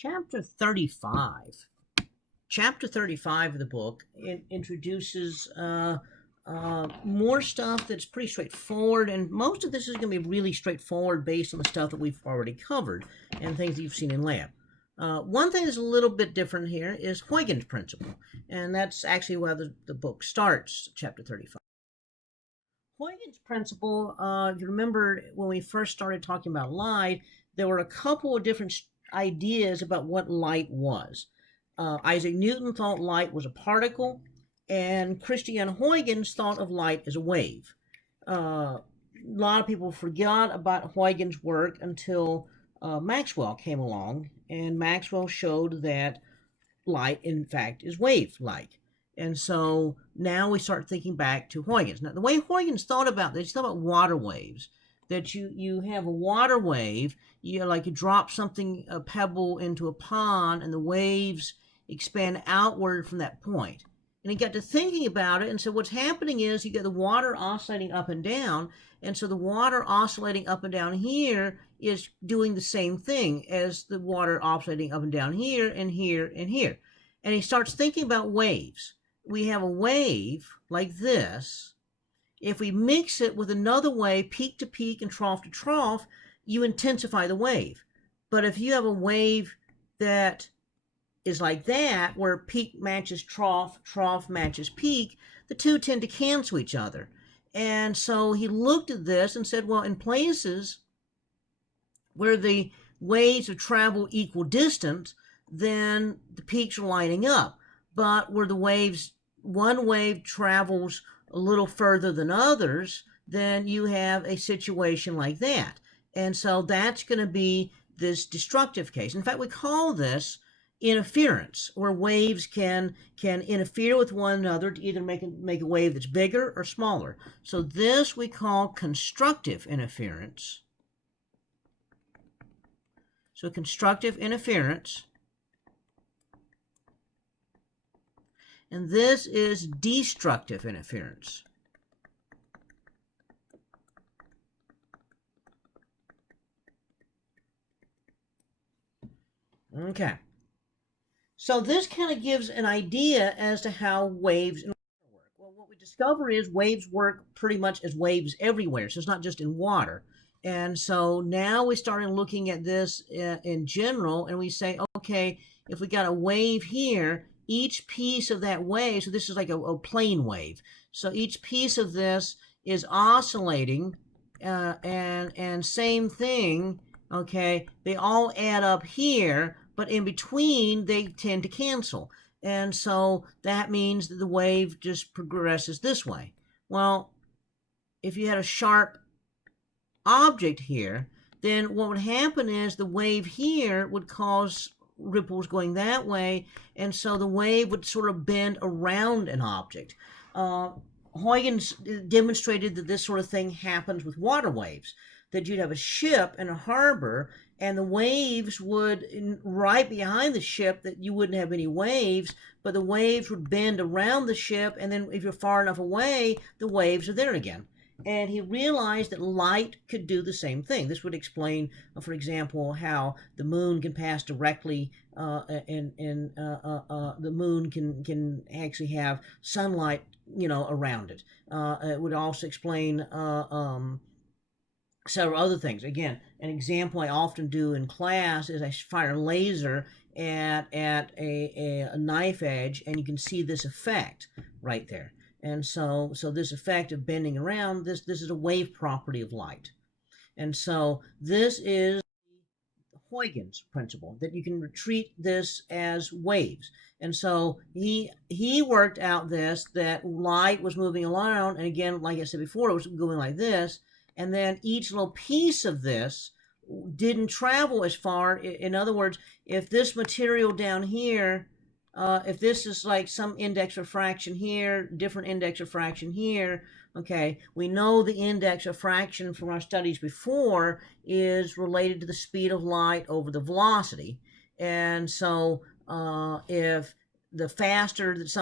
Chapter 35. Chapter 35 of the book introduces more stuff that's pretty straightforward, and most of this is going to be really straightforward based on the stuff that we've already covered and things that you've seen in lab. One thing that's a little bit different here is Huygens Principle, and that's actually where the book starts, Chapter 35. Huygens Principle, you remember when we first started talking about light, there were a couple of different ideas about what light was. Isaac Newton thought light was a particle, and Christian Huygens thought of light as a wave. A lot of people forgot about Huygens' work until Maxwell came along, and Maxwell showed that light, in fact, is wave-like. And so now we start thinking back to Huygens. Now, the way Huygens thought about this, he thought about water waves. That you have a water wave, you drop something, a pebble into a pond, and the waves expand outward from that point. And he got to thinking about it and said, what's happening is you get the water oscillating up and down, and so the water oscillating up and down here is doing the same thing as the water oscillating up and down here and here and here. And he starts thinking about waves. We have a wave like this. If we mix it with another wave, peak to peak and trough to trough, you intensify the wave. But if you have a wave that is like that, where peak matches trough, trough matches peak, the two tend to cancel each other. And so he looked at this and said, well, in places where the waves of travel equal distance, then the peaks are lining up. But where the waves, one wave travels a little further than others, then you have a situation like that. And so that's going to be this destructive case. In fact, we call this interference, where waves can interfere with one another to either make a wave that's bigger or smaller. So this we call constructive interference. So constructive interference. And this is destructive interference. Okay. So this kind of gives an idea as to how waves work. Well, what we discover is waves work pretty much as waves everywhere. So it's not just in water. And so now we started looking at this in general, and we say, okay, if we got a wave here, each piece of that wave, so this is like a plane wave. So each piece of this is oscillating, and same thing, okay, they all add up here, but in between they tend to cancel. And so that means that the wave just progresses this way. Well, if you had a sharp object here, then what would happen is the wave here would cause ripples going that way, and so the wave would sort of bend around an object. Huygens demonstrated that this sort of thing happens with water waves, that you'd have a ship in a harbor, and the waves would, right behind the ship, that you wouldn't have any waves, but the waves would bend around the ship, and then if you're far enough away, the waves are there again. And he realized that light could do the same thing. This would explain, for example, how the moon can pass directly, and the moon can actually have sunlight, around it. It would also explain several other things. Again, an example I often do in class is I fire a laser at a knife edge, and you can see this effect right there. And so this effect of bending around, this is a wave property of light. And so this is the Huygens principle, that you can treat this as waves. And so he worked out this, that light was moving around, and again, like I said before, it was going like this, and then each little piece of this didn't travel as far. In other words, if this material down here, if this is like some index refraction here, different index refraction here, okay, we know the index refraction from our studies before is related to the speed of light over the velocity. And so if the faster that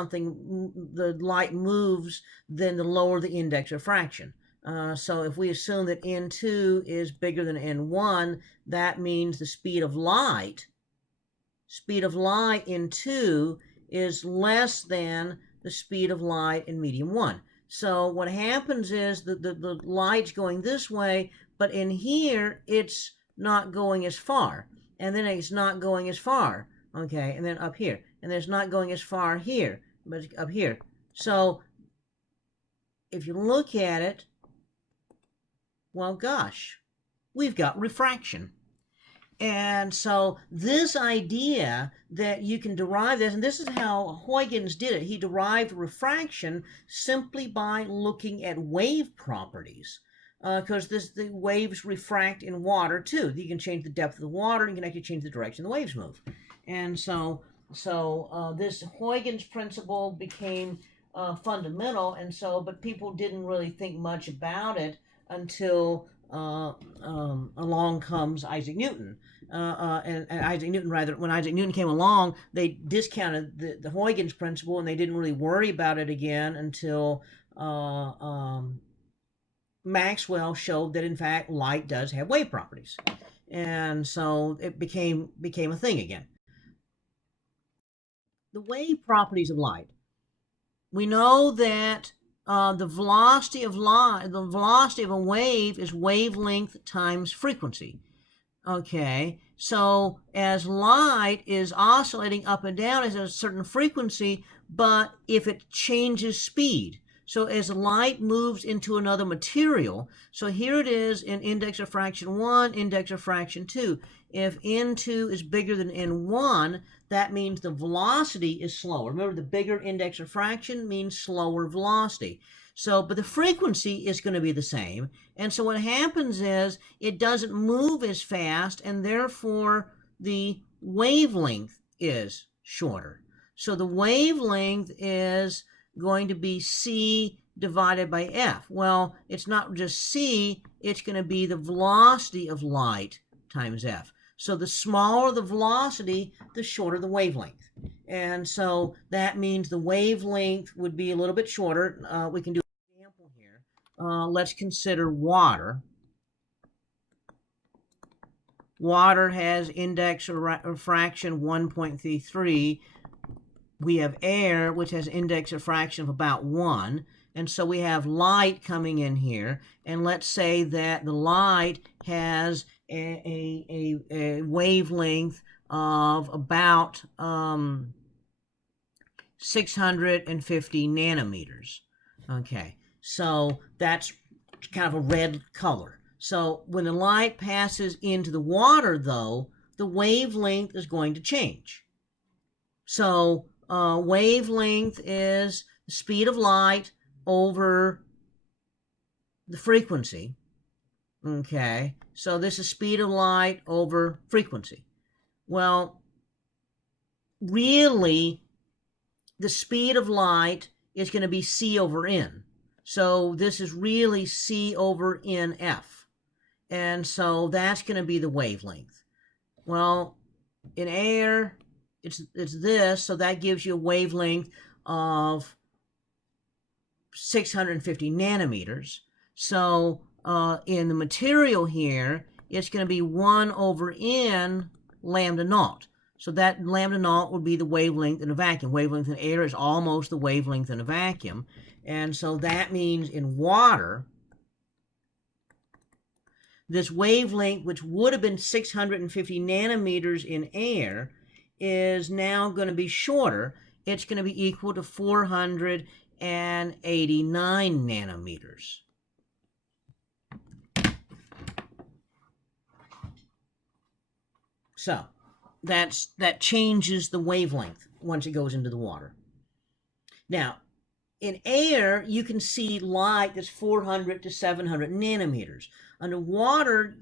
the light moves, then the lower the index refraction. So if we assume that N2 is bigger than N1, that means the speed of light speed of light in 2 is less than the speed of light in medium 1. So what happens is the light's going this way, but in here it's not going as far, and then it's not going as far, okay, and then up here, and then it's not going as far here, but up here. So if you look at it, well, gosh, we've got refraction. And so this idea that you can derive this, and this is how Huygens did it. He derived refraction simply by looking at wave properties, because the waves refract in water too. You can change the depth of the water, and you can actually change the direction the waves move. And so this Huygens principle became fundamental, and so, but people didn't really think much about it until along comes Isaac Newton. And Isaac Newton, rather, when Isaac Newton came along, they discounted the Huygens principle, and they didn't really worry about it again until Maxwell showed that, in fact, light does have wave properties. And so it became a thing again. The wave properties of light. We know that the velocity of a wave is wavelength times frequency. Okay, so as light is oscillating up and down at a certain frequency, but if it changes speed, so as light moves into another material, so here it is in index of fraction 1, index of fraction 2. If n2 is bigger than n1, that means the velocity is slower. Remember, the bigger index of fraction means slower velocity. So, but the frequency is going to be the same. And so what happens is it doesn't move as fast, and therefore the wavelength is shorter. So the wavelength is going to be c divided by f. Well, it's not just c, it's going to be the velocity of light times f. So the smaller the velocity, the shorter the wavelength. And so that means the wavelength would be a little bit shorter. We can do an example here. Let's consider water. Water has index of fraction 1.33. We have air, which has index of fraction of about 1. And so we have light coming in here. And let's say that the light has a wavelength of about 650 nanometers. Okay, so that's kind of a red color. So when the light passes into the water, though, the wavelength is going to change. So wavelength is the speed of light over the frequency. Okay, so this is speed of light over frequency. Well, really, the speed of light is going to be c over n. So this is really c over nf. And so that's going to be the wavelength. Well, in air, it's this, so that gives you a wavelength of 650 nanometers. So in the material here, it's going to be 1 over n lambda naught. So that lambda naught would be the wavelength in a vacuum. Wavelength in air is almost the wavelength in a vacuum. And so that means in water, this wavelength, which would have been 650 nanometers in air, is now going to be shorter. It's going to be equal to 489 nanometers. So that changes the wavelength once it goes into the water. Now, in air, you can see light that's 400 to 700 nanometers. Underwater,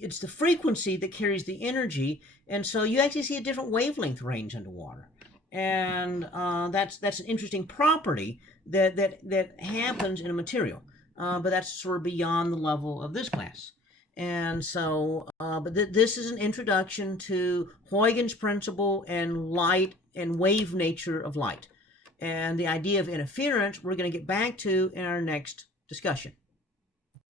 it's the frequency that carries the energy, and so you actually see a different wavelength range underwater. And that's an interesting property that happens in a material, but that's sort of beyond the level of this class. And so, but this is an introduction to Huygens Principle and light and wave nature of light. And the idea of interference we're going to get back to in our next discussion.